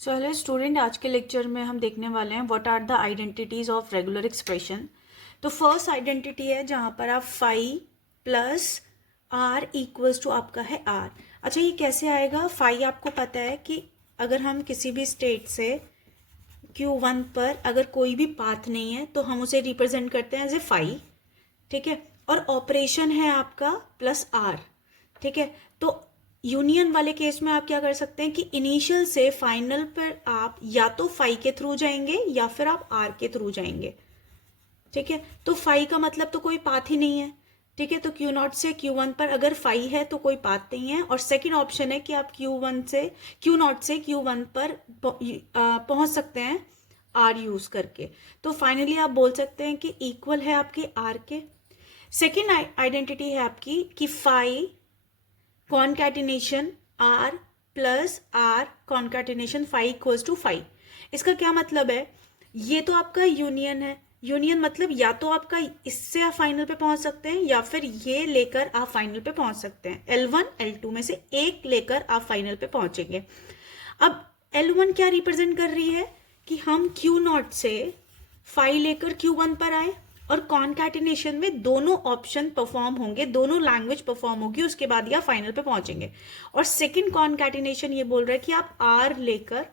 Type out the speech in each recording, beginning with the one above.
So hello student, आज के lecture में हम देखने वाले हैं what are the identities of regular expression. तो फर्स्ट आइडेंटिटी है जहां पर आप phi plus R equals to आपका है आर। अच्छा, ये कैसे आएगा? फाई आपको पता है कि अगर हम किसी भी स्टेट से Q1 पर अगर कोई भी पाथ नहीं है तो हम उसे रिप्रेजेंट करते हैं एज ए फाई, ठीक है। और ऑपरेशन है आपका प्लस आर, ठीक है। तो यूनियन वाले केस में आप क्या कर सकते हैं कि इनिशियल से फाइनल पर आप या तो फाई के थ्रू जाएंगे या फिर आप आर के थ्रू जाएंगे, ठीक है। तो फाई का मतलब तो कोई पाथ ही नहीं है, ठीक है। तो Q0 से Q1 पर अगर फाई है तो कोई पाथ नहीं है। और सेकंड ऑप्शन है कि आप Q0 से Q1 पर पहुंच सकते हैं आर यूज करके। तो फाइनली आप बोल सकते हैं कि इक्वल है आपके आर के। सेकेंड आइडेंटिटी है आपकी कि phi concatenation R plus R concatenation phi equals to phi. इसका क्या मतलब है? ये तो आपका यूनियन है। यूनियन मतलब या तो आपका इससे आप फाइनल पे पहुंच सकते हैं या फिर ये लेकर आप फाइनल पे पहुंच सकते हैं। L1 L2 में से एक लेकर आप फाइनल पे पहुंचेंगे। अब L1 क्या रिप्रेजेंट कर रही है कि हम Q0 से फाई लेकर Q1 पर आए और कॉन्कैटिनेशन में दोनों ऑप्शन परफॉर्म होंगे, दोनों लैंग्वेज परफॉर्म होगी, उसके बाद ही आप फाइनल पे पहुंचेंगे। और सेकंड कॉन्कैटिनेशन ये बोल रहा है कि आप आर लेकर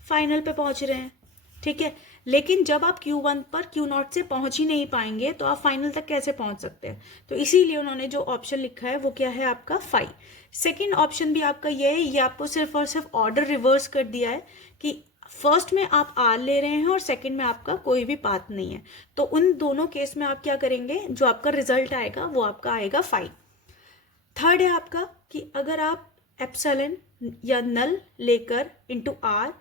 फाइनल पे पहुंच रहे हैं, ठीक है। लेकिन जब आप Q1 पर Q0 से पहुंच ही नहीं पाएंगे तो आप फाइनल तक कैसे पहुंच सकते हैं? तो इसीलिए उन्होंने जो ऑप्शन लिखा है वो क्या है आपका फाई। सेकंड ऑप्शन भी आपका ये है, ये आपको सिर्फ और सिर्फ ऑर्डर रिवर्स कर दिया है कि फर्स्ट में आप आर ले रहे हैं और सेकंड में आपका कोई भी पाथ नहीं है। तो उन दोनों केस में आप क्या करेंगे, जो आपका रिजल्ट आएगा वो आपका आएगा फाई। थर्ड है आपका कि अगर आप एप्सिलॉन या नल लेकर into R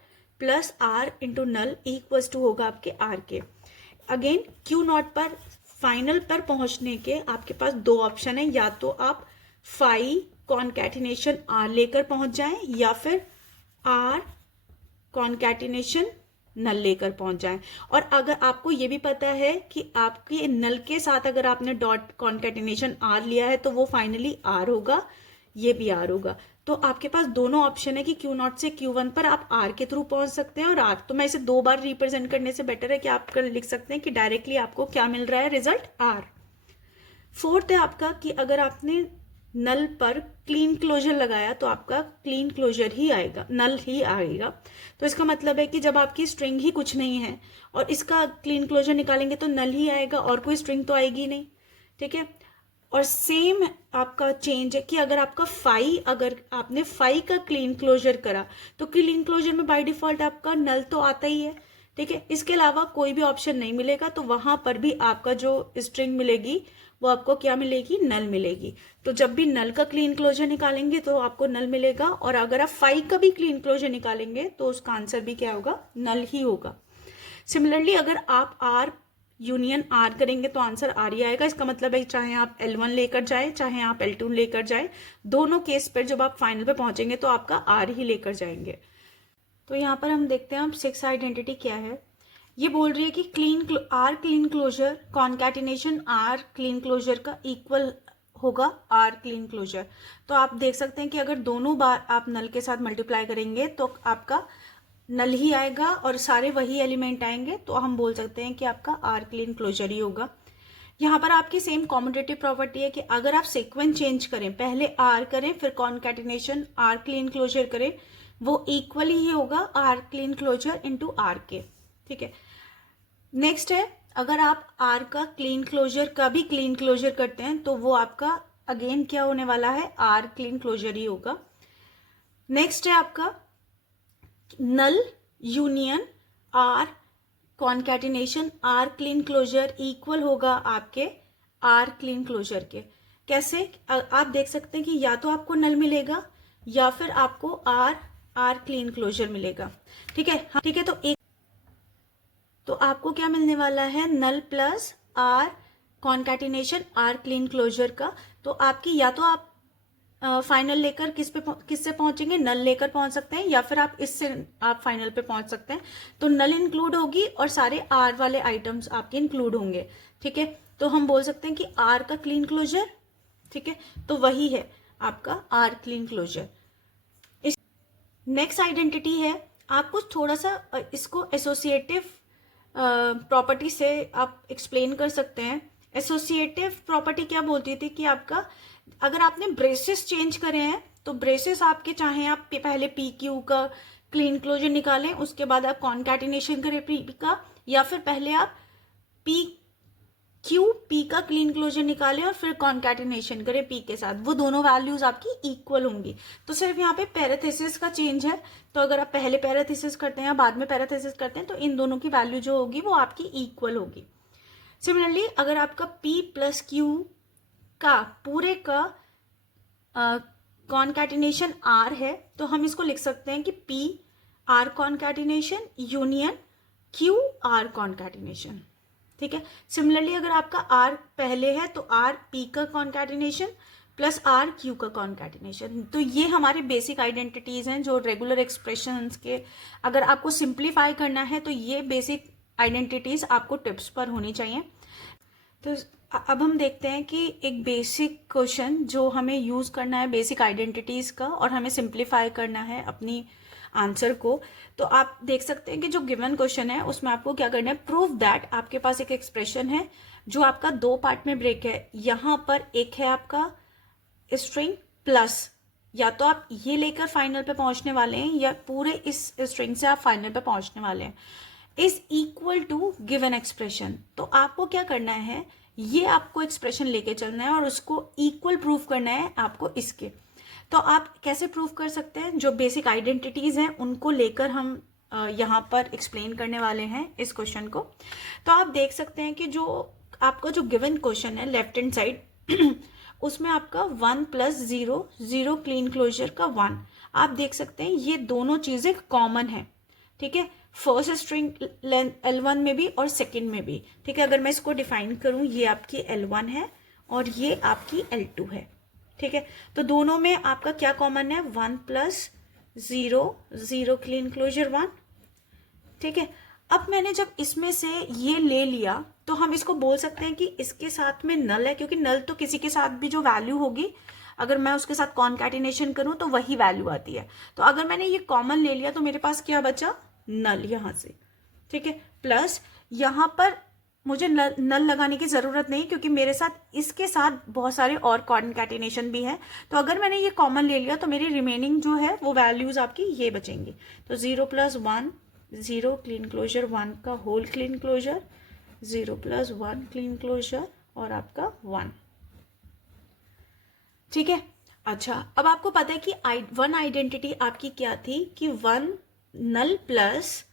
plus R into null equals to होगा आपके आर के। अगेन Q0 पर फाइनल पर पहुंचने के आपके पास दो ऑप्शन है, या तो आप फाई कॉन्कैटिनेशन आर लेकर पहुंच जाएं या फिर आर कॉन्कैटिनेशन नल लेकर पहुंच जाएं। और अगर आपको ये भी पता है कि आपके नल के साथ अगर आपने डॉट कॉन्कैटिनेशन आर लिया है तो वो फाइनली आर होगा, ये भी आर होगा। तो आपके पास दोनों ऑप्शन है कि Q0 से Q1 पर आप आर के थ्रू पहुंच सकते हैं और आर। तो मैं इसे दो बार रिप्रेजेंट करने से बेटर है कि आप लिख सकते हैं कि डायरेक्टली आपको क्या मिल रहा है, रिजल्ट आर। फोर्थ है आपका कि अगर आपने नल पर क्लीन क्लोजर लगाया तो आपका क्लीन क्लोजर ही आएगा, नल ही आएगा। तो इसका मतलब है कि जब आपकी स्ट्रिंग ही कुछ नहीं है और इसका क्लीन क्लोजर निकालेंगे तो नल ही आएगा और कोई स्ट्रिंग तो आएगी नहीं, ठीक है। और सेम आपका चेंज है कि अगर आपका फाई, अगर आपने फाई का क्लीन क्लोजर करा तो क्लीन क्लोजर में बाय डिफॉल्ट आपका नल तो आता ही है, ठीक है। इसके अलावा कोई भी ऑप्शन नहीं मिलेगा तो वहां पर भी आपका जो स्ट्रिंग मिलेगी वो आपको क्या मिलेगी, नल मिलेगी। तो जब भी नल का क्लीन क्लोजर निकालेंगे तो आपको नल मिलेगा, और अगर आप फाई का भी क्लीन क्लोजर निकालेंगे तो उसका आंसर भी क्या होगा, नल ही होगा। सिमिलरली अगर आप आर यूनियन आर करेंगे तो आंसर आर ही आएगा। इसका मतलब है चाहे आप L1 लेकर जाए चाहे आप L2 लेकर जाए, दोनों केस पर जब आप फाइनल पे पहुंचेंगे तो आपका आर ही लेकर जाएंगे। तो यहाँ पर हम देखते हैं अब सिक्स आइडेंटिटी क्या है। ये बोल रही है कि R Kleene closure concatenation R Kleene closure का इक्वल होगा आर क्लीन क्लोजर। तो आप देख सकते हैं कि अगर दोनों बार आप नल के साथ मल्टीप्लाई करेंगे तो आपका नल ही आएगा और सारे वही एलिमेंट आएंगे, तो हम बोल सकते हैं कि आपका आर क्लीन क्लोजर ही होगा। यहाँ पर आपकी सेम कॉम्यूटेटिव प्रॉपर्टी है कि अगर आप सीक्वेंस चेंज करें, पहले आर करें फिर कॉन्कैटिनेशन आर क्लीन क्लोजर करें, वो इक्वली ही होगा R Kleene closure into R के, ठीक है। नेक्स्ट है अगर आप आर का क्लीन क्लोजर का भी क्लीन क्लोजर करते हैं तो वो आपका अगेन क्या होने वाला है, आर क्लीन क्लोजर ही होगा। नेक्स्ट है आपका null union R concatenation R Kleene closure equal होगा आपके आर क्लीन क्लोजर के। कैसे? आप देख सकते हैं कि या तो आपको नल मिलेगा या फिर आपको आर क्लीन क्लोजर मिलेगा, ठीक है। हाँ, ठीक है। तो आपको क्या मिलने वाला है, null plus R concatenation R Kleene closure का। तो आपकी या तो आप फाइनल लेकर किससे पहुंचेंगे, नल लेकर पहुंच सकते हैं, या फिर आप इससे आप फाइनल पे पहुंच सकते हैं। तो नल इंक्लूड होगी और सारे आर वाले आइटम्स आपके इंक्लूड होंगे, ठीक है। तो हम बोल सकते हैं कि आर का क्लीन क्लोजर, ठीक है, तो वही है आपका R Kleene closure. Next identity है आपको थोड़ा सा इसको एसोसिएटिव प्रॉपर्टी से आप एक्सप्लेन कर सकते हैं। एसोसिएटिव प्रॉपर्टी क्या बोलती थी कि आपका अगर आपने ब्रेसेस चेंज करे हैं तो ब्रेसेस आपके चाहे आप पहले पी क्यू का क्लीन क्लोजर निकालें, उसके बाद आप कॉन्कैटिनेशन करें पी का, या फिर पहले आप पी क्यू पी का क्लीन क्लोजर निकालें और फिर कॉन्कैटिनेशन करें पी के साथ, वो दोनों वैल्यूज आपकी इक्वल होंगी। तो सिर्फ यहाँ पे पैरेंथेसिस का चेंज है, तो अगर आप पहले पैरेंथेसिस करते हैं या बाद में पैरेंथेसिस करते हैं तो इन दोनों की वैल्यू जो होगी वो आपकी इक्वल होगी। सिमिलरली अगर आपका पी प्लस क्यू का पूरे का कॉन्कैटिनेशन आर है तो हम इसको लिख सकते हैं कि P R concatenation union Q R concatenation. ठीक है। सिमिलरली अगर आपका आर पहले है तो आर पी का कॉन्कैटिनेशन प्लस आर क्यू का कॉन्कैटिनेशन। तो ये हमारे बेसिक आइडेंटिटीज हैं जो रेगुलर एक्सप्रेशंस के, अगर आपको सिंप्लीफाई करना है तो ये बेसिक आइडेंटिटीज आपको टिप्स पर होनी चाहिए। तो अब हम देखते हैं कि एक बेसिक क्वेश्चन जो हमें यूज करना है बेसिक आइडेंटिटीज का और हमें सिंप्लीफाई करना है अपनी आंसर को। तो आप देख सकते हैं कि जो गिवन क्वेश्चन है उसमें आपको क्या करना है, प्रूव दैट आपके पास एक एक्सप्रेशन है जो आपका दो पार्ट में ब्रेक है। यहाँ पर एक है आपका स्ट्रिंग प्लस, या तो आप ये लेकर फाइनल पे पहुंचने वाले हैं या पूरे इस स्ट्रिंग से आप फाइनल पे पहुंचने वाले हैं, is equal to given expression. तो आपको क्या करना है, ये आपको एक्सप्रेशन लेके चलना है और उसको इक्वल प्रूफ करना है आपको इसके। तो आप कैसे प्रूफ कर सकते हैं, जो बेसिक आइडेंटिटीज हैं उनको लेकर हम यहाँ पर एक्सप्लेन करने वाले हैं इस क्वेश्चन को। तो आप देख सकते हैं कि जो आपका जो गिवन क्वेश्चन है लेफ्ट हैंड साइड उसमें आपका 1 + 0 0 क्लीन क्लोजर का 1, आप देख सकते हैं ये दोनों चीजें कॉमन है। ठीक है, फर्स्ट स्ट्रिंग L1 में भी और सेकंड में भी। ठीक है, अगर मैं इसको डिफाइन करूं, ये आपकी L1 है और ये आपकी L2 है। ठीक है, तो दोनों में आपका क्या कॉमन है, 1 + 0 0 क्लीन क्लोजर 1। ठीक है, अब मैंने जब इसमें से ये ले लिया तो हम इसको बोल सकते हैं कि इसके साथ में नल है, क्योंकि नल तो किसी के साथ भी जो वैल्यू होगी अगर मैं उसके साथ कॉन्कैटिनेशन करूं तो वही वैल्यू आती है। तो अगर मैंने ये कॉमन ले लिया तो मेरे पास क्या बचा, नल यहां से। ठीक है, प्लस यहां पर मुझे नल लगाने की जरूरत नहीं क्योंकि मेरे साथ इसके साथ बहुत सारे और कॉन्कैटिनेशन भी है। तो अगर मैंने ये कॉमन ले लिया तो मेरी रिमेनिंग जो है वो वैल्यूज आपकी ये बचेंगी। तो 0 + 1 0 क्लीन क्लोजर 1 का whole clean closure, 0 + 1 clean closure और आपका 1। ठीक है, अच्छा अब आपको पता है कि वन आइडेंटिटी आपकी क्या थी कि 1 नल प्लस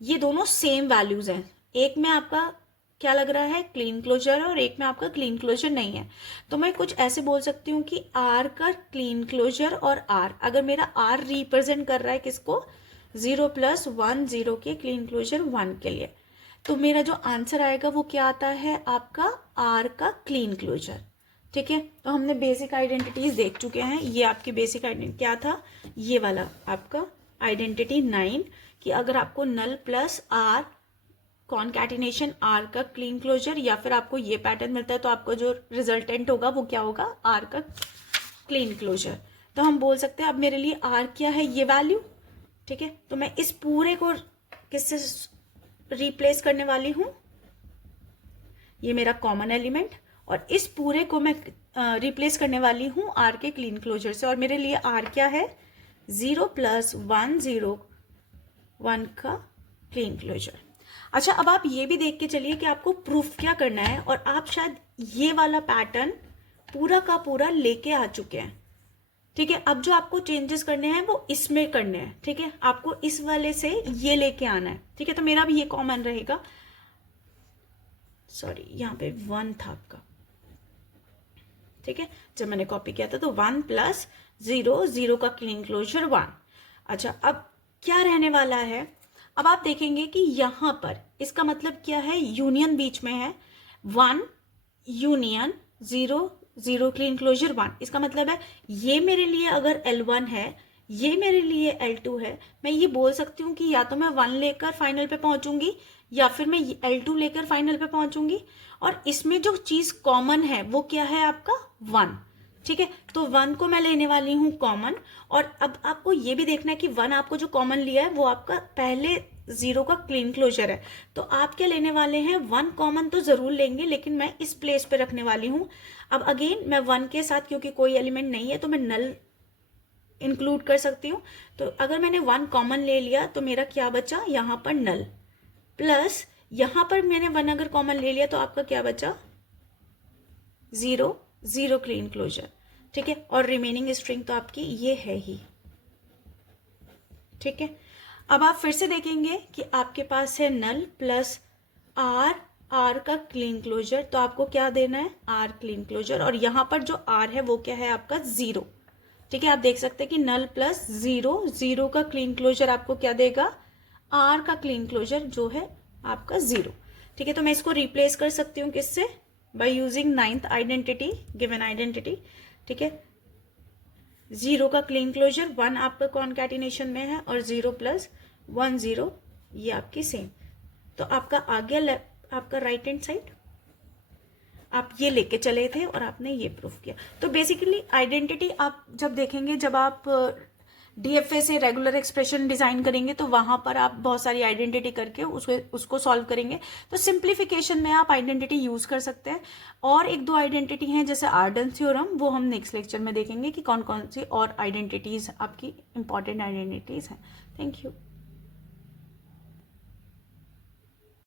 ये दोनों सेम वैल्यूज हैं। एक में आपका क्या लग रहा है, क्लीन क्लोजर है और एक में आपका क्लीन क्लोजर नहीं है। तो मैं कुछ ऐसे बोल सकती हूँ कि R का क्लीन क्लोजर और R, अगर मेरा R रिप्रेजेंट कर रहा है किसको, 0 + 1 0 के क्लीन क्लोजर 1 के लिए, तो मेरा जो आंसर आएगा वो क्या आता है, आपका R का क्लीन क्लोजर। ठीक है, तो हमने बेसिक आइडेंटिटीज देख चुके हैं। ये आपकी बेसिक आइडेंटिटी क्या था, ये वाला आपका आइडेंटिटी 9, कि अगर आपको नल प्लस R कॉन्कैटिनेशन R का क्लीन क्लोजर या फिर आपको ये पैटर्न मिलता है तो आपको जो रिजल्टेंट होगा वो क्या होगा, R का क्लीन क्लोजर। तो हम बोल सकते हैं अब मेरे लिए R क्या है, ये वैल्यू। ठीक है, तो मैं इस पूरे को किससे रिप्लेस करने वाली हूं, ये मेरा कॉमन एलिमेंट, और इस पूरे को मैं रिप्लेस करने वाली हूं R के क्लीन क्लोजर से। और मेरे लिए R क्या है, 0 + 1 0 1 का क्लीन क्लोजर। अच्छा, अब आप ये भी देख के चलिए कि आपको प्रूफ क्या करना है, और आप शायद ये वाला पैटर्न पूरा का पूरा लेके आ चुके हैं। ठीक है, अब जो आपको चेंजेस करने हैं वो इसमें करने हैं। ठीक है, आपको इस वाले से ये लेके आना है। ठीक है, तो मेरा भी ये कॉमन रहेगा, सॉरी यहाँ पे 1 था आपका। ठीक है, जब मैंने कॉपी किया था तो 1 + 0 0 का क्लीन क्लोजर 1। अच्छा, अब क्या रहने वाला है, अब आप देखेंगे कि यहां पर इसका मतलब क्या है, यूनियन बीच में है, 1 यूनियन 0 0 क्लीन क्लोजर 1। इसका मतलब है ये मेरे लिए अगर L1 है, ये मेरे लिए L2 है, मैं ये बोल सकती हूँ कि या तो मैं 1 लेकर फाइनल पे पहुंचूंगी या फिर मैं L2 लेकर फाइनल पे पहुंचूंगी। और इसमें जो चीज कॉमन है वो क्या है, आपका 1। ठीक है, तो 1 को मैं लेने वाली हूँ कॉमन, और अब आपको ये भी देखना है कि 1 आपको जो कॉमन लिया है वो आपका पहले 0 का क्लीन क्लोजर है। तो आप क्या लेने वाले हैं, 1 कॉमन तो ज़रूर लेंगे, लेकिन मैं इस प्लेस पे रखने वाली हूँ। अब अगेन मैं 1 के साथ क्योंकि कोई एलिमेंट नहीं है तो मैं नल इंक्लूड कर सकती हूँ। तो अगर मैंने 1 कॉमन ले लिया तो मेरा क्या बचा, यहाँ पर नल, प्लस यहाँ पर मैंने 1 अगर कॉमन ले लिया तो आपका क्या बचा, 0, 0 क्लीन क्लोजर। ठीक है, और रिमेनिंग स्ट्रिंग तो आपकी ये है ही। ठीक है, अब आप फिर से देखेंगे कि आपके पास है नल प्लस आर का क्लीन क्लोजर, तो आपको क्या देना है, आर क्लीन क्लोजर, और यहाँ पर जो आर है वो क्या है आपका 0। ठीक है, आप देख सकते हैं कि नल प्लस 0, 0 का क्लीन क्लोजर आपको क्या देगा, आर का क्लीन क्लोजर जो है आपका 0। ठीक है, तो मैं इसको रिप्लेस कर सकती हूँ किससे, by using 9th identity, given identity. ठीक है, 0 का क्लीन क्लोजर, 1 आपका कॉन्कैटिनेशन में है, और 0 प्लस 1 0 ये आपकी सेम। तो आपका आ गया आपका राइट हैंड साइड, आप ये लेके चले थे और आपने ये प्रूफ किया। तो बेसिकली आइडेंटिटी आप जब देखेंगे, जब आप डीएफए से रेगुलर एक्सप्रेशन डिजाइन करेंगे तो वहां पर आप बहुत सारी आइडेंटिटी करके उसको सॉल्व करेंगे। तो सिंप्लीफिकेशन में आप आइडेंटिटी यूज कर सकते हैं। और एक दो आइडेंटिटी हैं जैसे आर्डन थ्योरम, वो हम नेक्स्ट लेक्चर में देखेंगे कि कौन कौन सी और आइडेंटिटीज आपकी इंपॉर्टेंट आइडेंटिटीज हैं। Thank you.